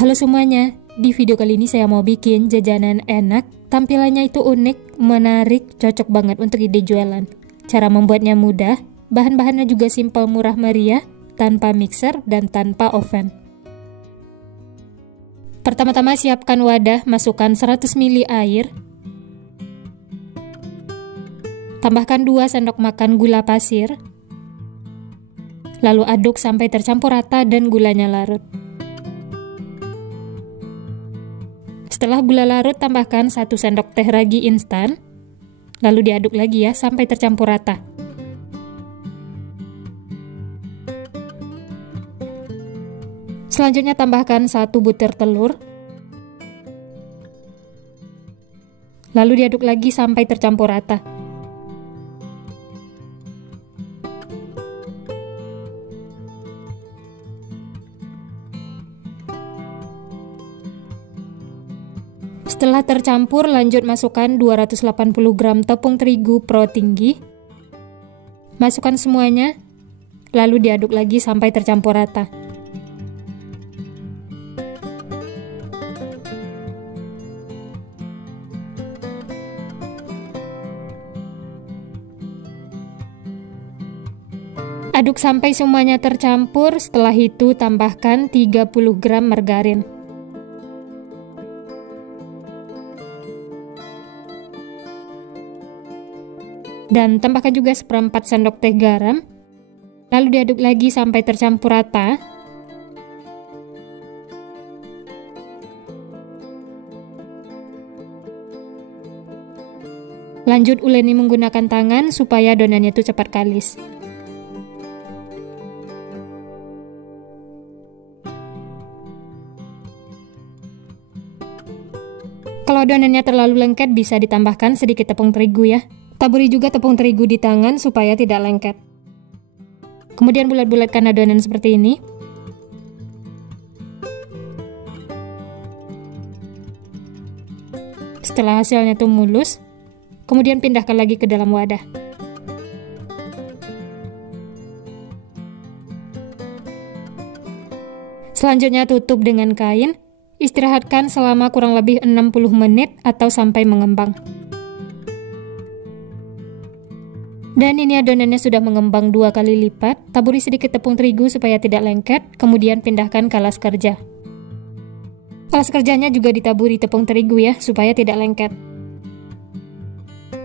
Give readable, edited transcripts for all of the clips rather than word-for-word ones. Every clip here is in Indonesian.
Halo semuanya, di video kali ini saya mau bikin jajanan enak, tampilannya itu unik, menarik, cocok banget untuk ide jualan. Cara membuatnya mudah, bahan-bahannya juga simpel murah meriah, tanpa mixer dan tanpa oven. Pertama-tama siapkan wadah, masukkan 100 ml air, tambahkan 2 sendok makan gula pasir, lalu aduk sampai tercampur rata dan gulanya larut. Setelah gula larut, tambahkan 1 sendok teh ragi instan, lalu diaduk lagi ya sampai tercampur rata. Selanjutnya tambahkan 1 butir telur, lalu diaduk lagi sampai tercampur rata. Setelah tercampur, lanjut masukkan 280 gram tepung terigu pro tinggi. Masukkan semuanya, lalu diaduk lagi sampai tercampur rata. Aduk sampai semuanya tercampur, setelah itu tambahkan 30 gram margarin. Dan tambahkan juga 1/4 sendok teh garam, lalu diaduk lagi sampai tercampur rata. Lanjut uleni menggunakan tangan supaya adonannya itu cepat kalis. Kalau adonannya terlalu lengket, bisa ditambahkan sedikit tepung terigu ya. Taburi juga tepung terigu di tangan supaya tidak lengket. Kemudian bulat-bulatkan adonan seperti ini. Setelah hasilnya tuh mulus, kemudian pindahkan lagi ke dalam wadah. Selanjutnya tutup dengan kain, istirahatkan selama kurang lebih 60 menit atau sampai mengembang. Dan ini adonannya sudah mengembang 2 kali lipat. Taburi sedikit tepung terigu supaya tidak lengket, kemudian pindahkan ke alas kerja. Alas kerjanya juga ditaburi tepung terigu ya, supaya tidak lengket.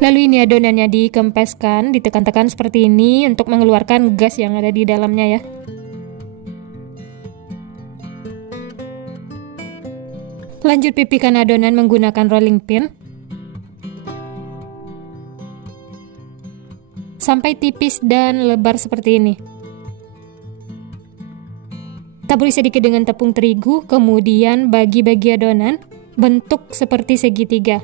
Lalu ini adonannya dikempeskan, ditekan-tekan seperti ini untuk mengeluarkan gas yang ada di dalamnya ya. Lanjut pipihkan adonan menggunakan rolling pin sampai tipis dan lebar seperti ini. Taburi sedikit dengan tepung terigu, kemudian bagi-bagi adonan bentuk seperti segitiga.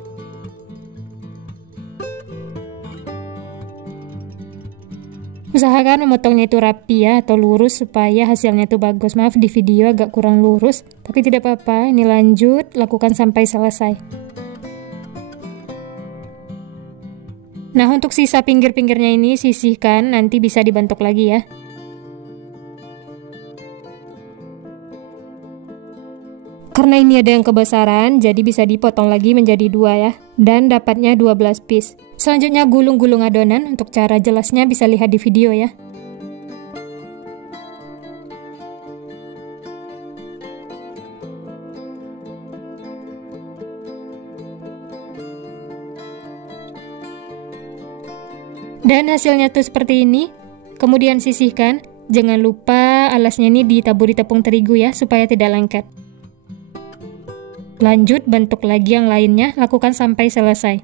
Usahakan memotongnya itu rapi ya, atau lurus supaya hasilnya itu bagus. Maaf di video agak kurang lurus, tapi tidak apa-apa. Ini lanjut, lakukan sampai selesai. Nah, untuk sisa pinggir-pinggirnya ini sisihkan, nanti bisa dibentuk lagi ya. Karena ini ada yang kebesaran, jadi bisa dipotong lagi menjadi 2 ya. Dan dapatnya 12 piece. Selanjutnya gulung-gulung adonan, untuk cara jelasnya bisa lihat di video ya. Dan hasilnya tuh seperti ini. Kemudian sisihkan. Jangan lupa alasnya ini ditaburi tepung terigu ya, supaya tidak lengket. Lanjut bentuk lagi yang lainnya, lakukan sampai selesai.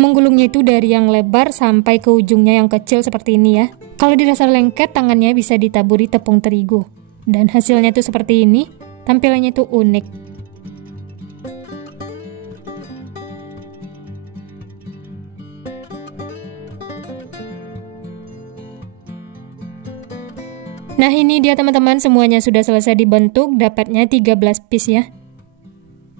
Menggulungnya itu dari yang lebar sampai ke ujungnya yang kecil seperti ini ya. Kalau dirasa lengket, tangannya bisa ditaburi tepung terigu. Dan hasilnya tuh seperti ini. Tampilannya tuh unik. Nah, ini dia teman-teman, semuanya sudah selesai dibentuk, dapatnya 13 piece ya.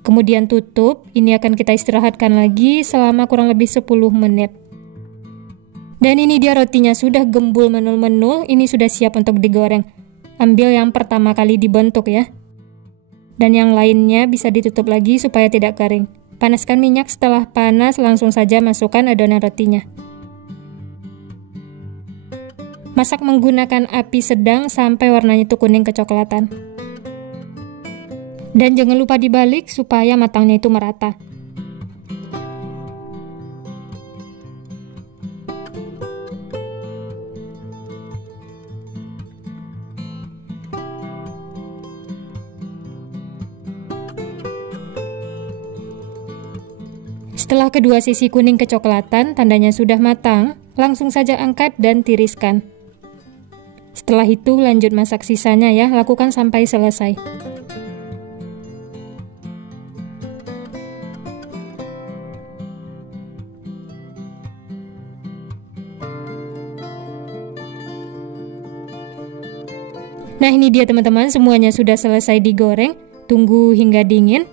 Kemudian tutup, ini akan kita istirahatkan lagi selama kurang lebih 10 menit. Dan ini dia rotinya sudah gembul menul-menul, ini sudah siap untuk digoreng. Ambil yang pertama kali dibentuk ya. Dan yang lainnya bisa ditutup lagi supaya tidak kering. Panaskan minyak, setelah panas langsung saja masukkan adonan rotinya. Masak menggunakan api sedang sampai warnanya itu kuning kecoklatan. Dan jangan lupa dibalik supaya matangnya itu merata. Setelah kedua sisi kuning kecoklatan, tandanya sudah matang, langsung saja angkat dan tiriskan. Setelah itu lanjut masak sisanya ya, lakukan sampai selesai. Nah ini dia teman-teman, semuanya sudah selesai digoreng, tunggu hingga dingin.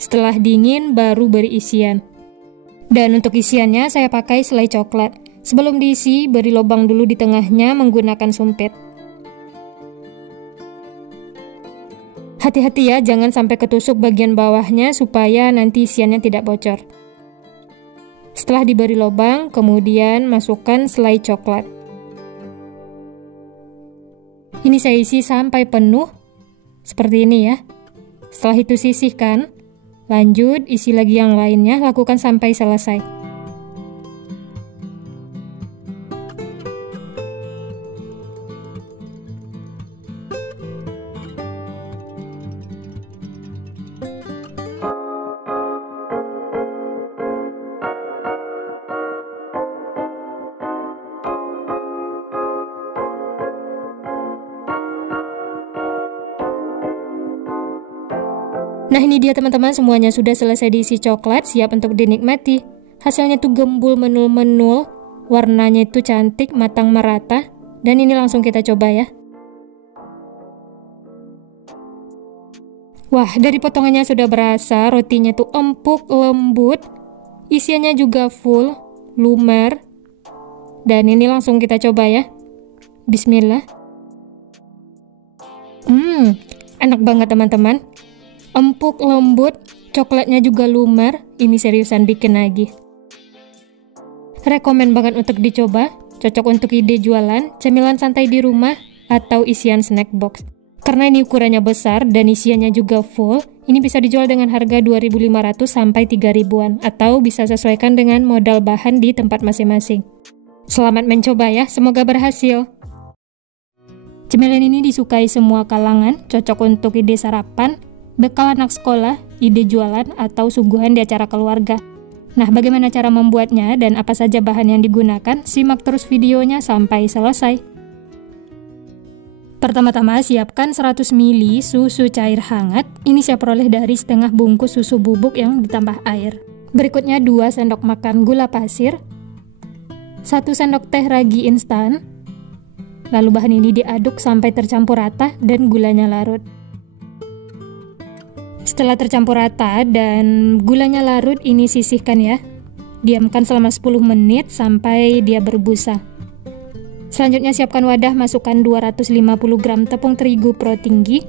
Setelah dingin baru beri isian. Dan untuk isiannya saya pakai selai coklat. Sebelum diisi, beri lubang dulu di tengahnya menggunakan sumpit. Hati-hati ya, jangan sampai ketusuk bagian bawahnya supaya nanti isiannya tidak bocor. Setelah diberi lubang, kemudian masukkan selai coklat. Ini saya isi sampai penuh, seperti ini ya. Setelah itu sisihkan. Lanjut, isi lagi yang lainnya, lakukan sampai selesai. Nah ini dia teman-teman, semuanya sudah selesai diisi coklat, siap untuk dinikmati. Hasilnya tuh gembul menul-menul, warnanya itu cantik, matang merata. Dan ini langsung kita coba ya. Wah, dari potongannya sudah berasa, rotinya tuh empuk, lembut. Isiannya juga full, lumer. Dan ini langsung kita coba ya. Bismillah. Enak banget teman-teman. Empuk, lembut, coklatnya juga lumer, ini seriusan bikin lagi. Rekomen banget untuk dicoba, cocok untuk ide jualan, cemilan santai di rumah, atau isian snack box. Karena ini ukurannya besar dan isiannya juga full, ini bisa dijual dengan harga 2.500 sampai 3.000-an, atau bisa sesuaikan dengan modal bahan di tempat masing-masing. Selamat mencoba ya, semoga berhasil. Cemilan ini disukai semua kalangan, cocok untuk ide sarapan, bekal anak sekolah, ide jualan, atau suguhan di acara keluarga. Nah, bagaimana cara membuatnya dan apa saja bahan yang digunakan? Simak terus videonya sampai selesai. Pertama-tama, siapkan 100 ml susu cair hangat. Ini saya peroleh dari setengah bungkus susu bubuk yang ditambah air. Berikutnya 2 sendok makan gula pasir, 1 sendok teh ragi instan. Lalu bahan ini diaduk sampai tercampur rata dan gulanya larut. Setelah tercampur rata dan gulanya larut, ini sisihkan ya. Diamkan selama 10 menit sampai dia berbusa. Selanjutnya siapkan wadah, masukkan 250 gram tepung terigu pro tinggi,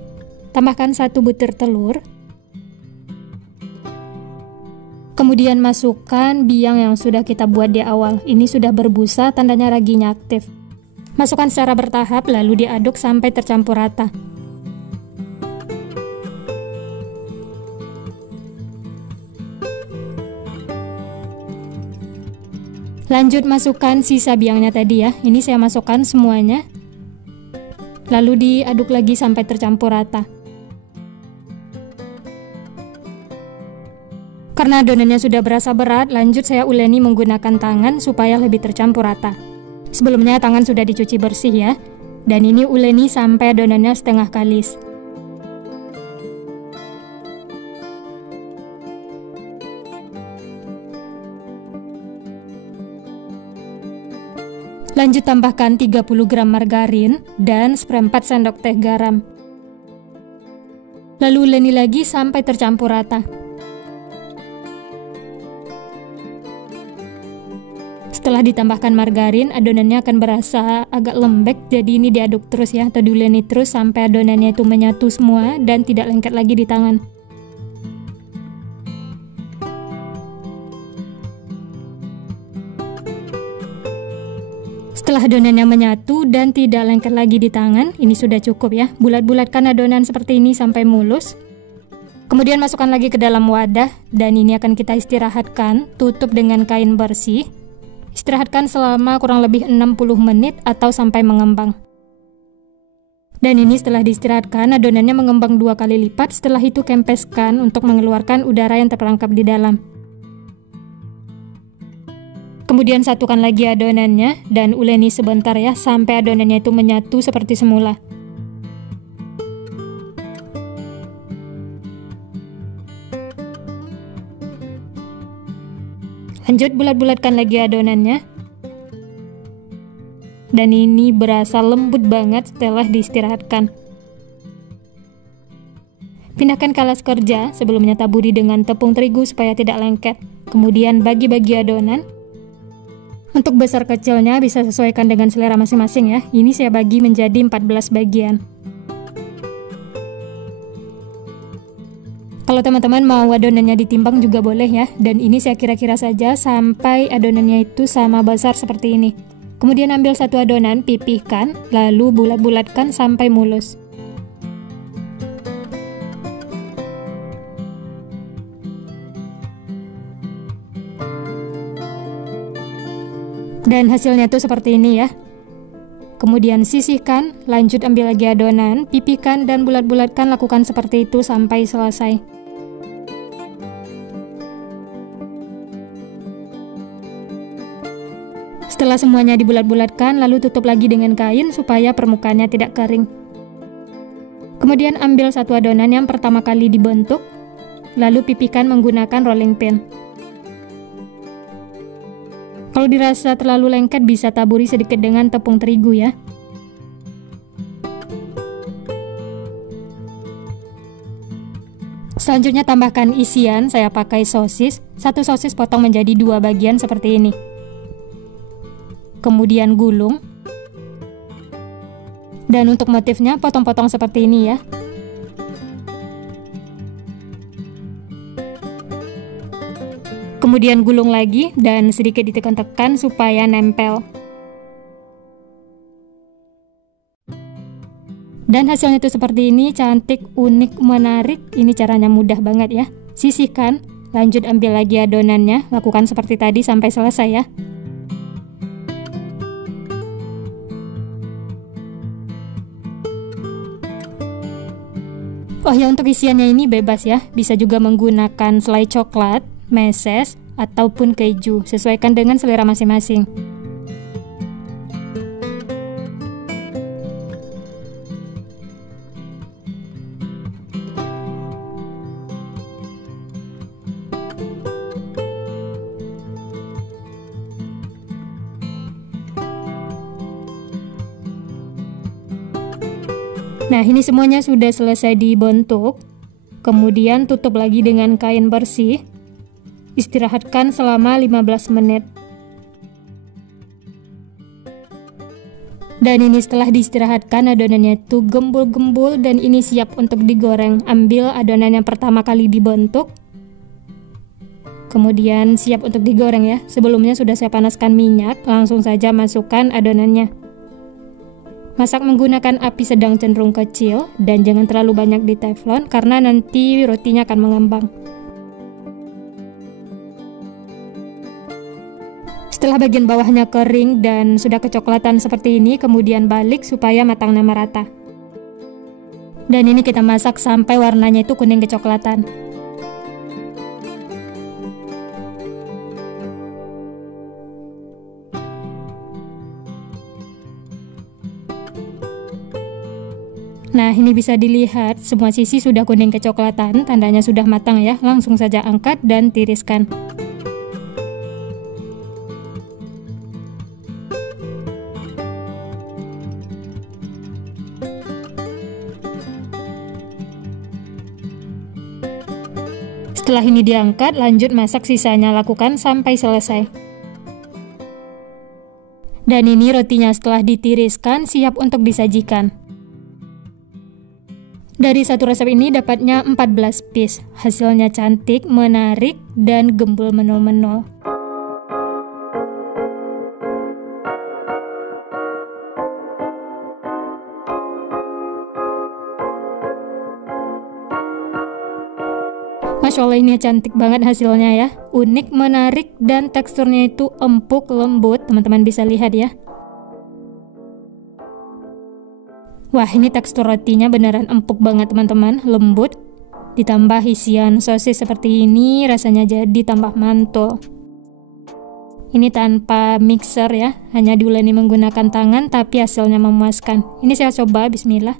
tambahkan 1 butir telur. Kemudian masukkan biang yang sudah kita buat di awal. Ini sudah berbusa, tandanya raginya aktif. Masukkan secara bertahap lalu diaduk sampai tercampur rata. Lanjut masukkan sisa biangnya tadi ya. Ini saya masukkan semuanya. Lalu diaduk lagi sampai tercampur rata. Karena adonannya sudah berasa berat, lanjut saya uleni menggunakan tangan supaya lebih tercampur rata. Sebelumnya tangan sudah dicuci bersih ya. Dan ini uleni sampai adonannya setengah kalis. Lanjut tambahkan 30 gram margarin dan seperempat sendok teh garam. Lalu uleni lagi sampai tercampur rata. Setelah Setelah ditambahkan margarin, adonannya akan berasa agak lembek, jadi ini diaduk terus ya, atau diuleni terus sampai adonannya itu menyatu semua dan tidak lengket lagi di tangan. Setelah adonannya menyatu dan tidak lengket lagi di tangan, ini sudah cukup ya. Bulat-bulatkan adonan seperti ini sampai mulus. Kemudian masukkan lagi ke dalam wadah dan ini akan kita istirahatkan, tutup dengan kain bersih. Istirahatkan selama kurang lebih 60 menit atau sampai mengembang. Dan ini setelah diistirahatkan, adonannya mengembang 2 kali lipat. Setelah itu kempeskan untuk mengeluarkan udara yang terperangkap di dalam. Kemudian satukan lagi adonannya dan uleni sebentar ya, sampai adonannya itu menyatu seperti semula. Lanjut bulat-bulatkan lagi adonannya. Dan ini berasa lembut banget setelah diistirahatkan. Pindahkan ke alas kerja, sebelumnya taburi dengan tepung terigu supaya tidak lengket. Kemudian bagi-bagi adonan. Untuk besar kecilnya bisa sesuaikan dengan selera masing-masing ya. Ini saya bagi menjadi 14 bagian. Kalau teman-teman mau adonannya ditimbang juga boleh ya. Dan ini saya kira-kira saja sampai adonannya itu sama besar seperti ini. Kemudian ambil satu adonan, pipihkan, lalu bulat-bulatkan sampai mulus. Dan hasilnya tuh seperti ini ya. Kemudian sisihkan, lanjut ambil lagi adonan, pipihkan dan bulat-bulatkan, lakukan seperti itu sampai selesai. Setelah semuanya dibulat-bulatkan, lalu tutup lagi dengan kain supaya permukaannya tidak kering. Kemudian ambil satu adonan yang pertama kali dibentuk, lalu pipihkan menggunakan rolling pin. Kalau dirasa terlalu lengket bisa taburi sedikit dengan tepung terigu ya. Selanjutnya tambahkan isian, saya pakai sosis. Satu sosis potong menjadi 2 bagian seperti ini. Kemudian gulung. Dan untuk motifnya potong-potong seperti ini ya. Kemudian gulung lagi dan sedikit ditekan-tekan supaya nempel. Dan hasilnya itu seperti ini, cantik, unik, menarik. Ini caranya mudah banget ya. Sisihkan, lanjut ambil lagi adonannya, lakukan seperti tadi sampai selesai ya. Oh ya, untuk isiannya ini bebas ya. Bisa juga menggunakan selai coklat, meses, ataupun keju, sesuaikan dengan selera masing-masing. Nah, ini semuanya sudah selesai dibentuk. Kemudian tutup lagi dengan kain bersih. Istirahatkan selama 15 menit. Dan ini setelah diistirahatkan, adonannya itu gembul-gembul dan ini siap untuk digoreng. Ambil adonan yang pertama kali dibentuk. Kemudian siap untuk digoreng ya. Sebelumnya sudah saya panaskan minyak, langsung saja masukkan adonannya. Masak menggunakan api sedang cenderung kecil dan jangan terlalu banyak di teflon karena nanti rotinya akan mengembang. Setelah bagian bawahnya kering dan sudah kecoklatan seperti ini, kemudian balik supaya matangnya merata. Dan ini kita masak sampai warnanya itu kuning kecoklatan. Nah, ini bisa dilihat semua sisi sudah kuning kecoklatan, tandanya sudah matang ya. Langsung saja angkat dan tiriskan. Setelah ini diangkat, lanjut masak sisanya, lakukan sampai selesai. Dan ini rotinya setelah ditiriskan, siap untuk disajikan. Dari satu resep ini dapatnya 14 piece. Hasilnya cantik, menarik, dan gembul menol-menol. Masya Allah, ini cantik banget hasilnya ya. Unik, menarik, dan teksturnya itu empuk, lembut. Teman-teman bisa lihat ya. Wah, ini tekstur rotinya beneran empuk banget teman-teman, lembut. Ditambah isian sosis seperti ini, rasanya jadi tambah mantul. Ini tanpa mixer ya, hanya diuleni menggunakan tangan, tapi hasilnya memuaskan. Ini saya coba, bismillah.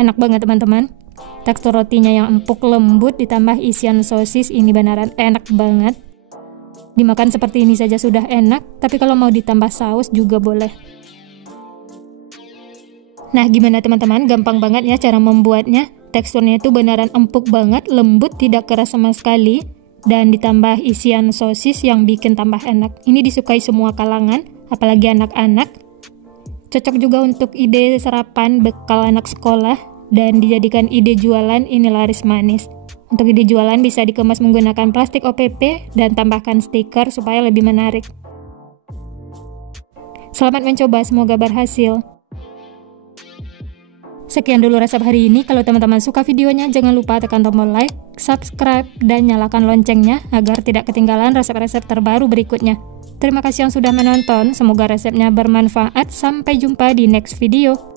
Enak banget teman-teman. Tekstur rotinya yang empuk lembut ditambah isian sosis, ini beneran enak banget. Dimakan seperti ini saja sudah enak, tapi kalau mau ditambah saus juga boleh. Nah, gimana teman-teman? Gampang banget ya cara membuatnya. Teksturnya itu beneran empuk banget, lembut, tidak keras sama sekali. Dan ditambah isian sosis yang bikin tambah enak. Ini disukai semua kalangan, apalagi anak-anak. Cocok juga untuk ide sarapan bekal anak sekolah. Dan dijadikan ide jualan, ini laris manis. Untuk ide jualan bisa dikemas menggunakan plastik OPP dan tambahkan stiker supaya lebih menarik. Selamat mencoba, semoga berhasil. Sekian dulu resep hari ini. Kalau teman-teman suka videonya, jangan lupa tekan tombol like, subscribe, dan nyalakan loncengnya agar tidak ketinggalan resep-resep terbaru berikutnya. Terima kasih yang sudah menonton, semoga resepnya bermanfaat. Sampai jumpa di next video.